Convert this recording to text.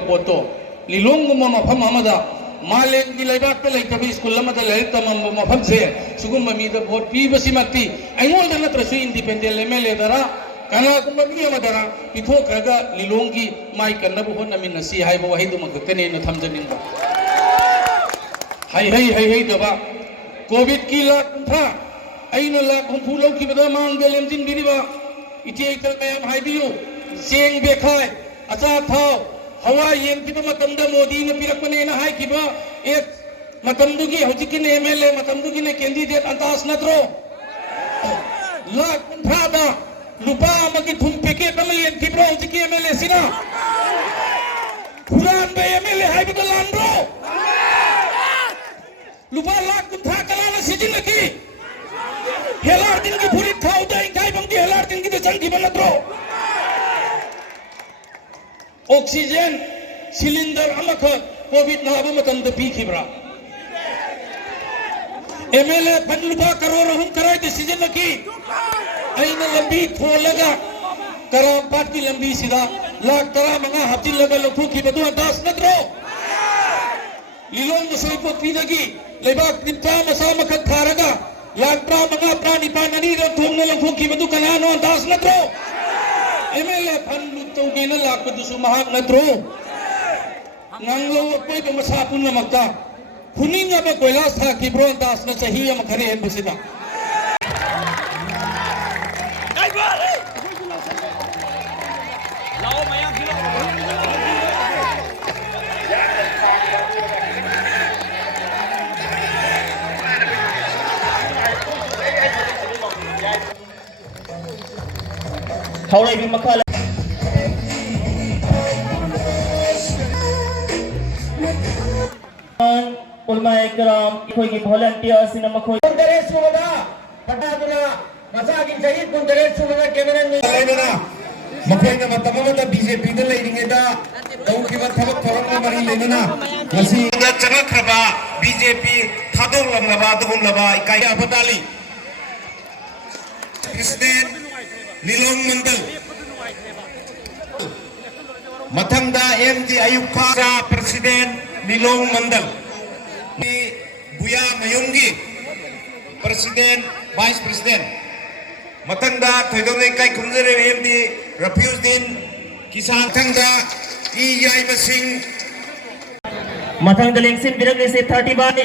पोतो लिलोंग मफम अमदा मालें की लेबाक पे लेतबी स्कूल अमदा लेत मफम से सुगुम मीद वोट पीबसिमक्ति अइंगोल नत्रसु इंडिपेंडेंट एमएलए दरा कना कुमबी अमदरा पिथोखगा लिलोंग की माई कन्नबु होनमिनसी हाइबो वहिदुमकतने न थमजनिंदा हाई दबा कोविड की लाख था अइनो लाख हुंफु लौखिबदा मांग लेमजिन बिरिबा इति एकल मैम हाइबियु सेंग बेखाय अचा थाव हवा येंकिबा मतमदा मोदी ने पिरकपने ना हाइकिबा एक मतमदुगी हौजिकिन एमएलए मतमदुगी ने कैंडिडेट अंतास नत्रो लाख था लुपा अमगी थुम पैकेट अम येंकिब्रो हौजिकि एमएलए सिना पुरान बे एमएलए हाइबिदा लांब्रो लुपा लाख था कलाना सिजिनकी हेलार दिन की पूरी थाउदा इंकाई बंदी हेलार दिन की जंगी बनत्रो ऑक्सीजन सिलेंडर अमख कोविड नाबु मतम द पीखिब्रा एमएलए फंड लुपा करोड़ हम कराय डिसीजन की अइना लंबी थोलगा करा पाट की लंबी सीधा लाख करा मंगा हफ्ती लगा लखु की बदु दास नत्रो लिलोंग मसई को पीदगी लेबाक निप्ता मसा मखत खारगा लाख मंगा प्राणी पाननी रो थोंगने लखु की बदु कनानो दास नत्रो एमएलए फंड लुतौगेना लाकपदुसु महाक नत्रो नंगलो कोई मसा पुनमक्ता खुनिंग अब कोइलास था कि ब्रो दास न सही हम खरे हैं बसिदा लाओ मया खिलो हाउड़े भी मखा उलमा एकराम कोई वॉलंटियर सिना मखोय कुंदरेश सुबदा पटादुना मसागी जहीद कुंदरेश सुबदा कैमरा में लेना मखोयना मतममदा बीजेपी दा लेरिंगेदा तौकिबा थबक थरम मरी लेना मसी दा चंगखरबा बीजेपी थादों लमलबा दुगुमलबा इकाई अबदाली प्रेसिडेंट लिलोंग मंडल मथंगदा एमजी अयुब खान प्रेसिडेंट लिलोंग मंडल बुया मयुंगी प्रेसिडेंट वाइस प्रेसिडेंट मथंगदा थोइदोने काई खुमजरे एमडी रफ्यूजुद्दीन किसान थंगदा ई याई मसिंग मथंगदा लेंगसिन बिरगले से 30 बार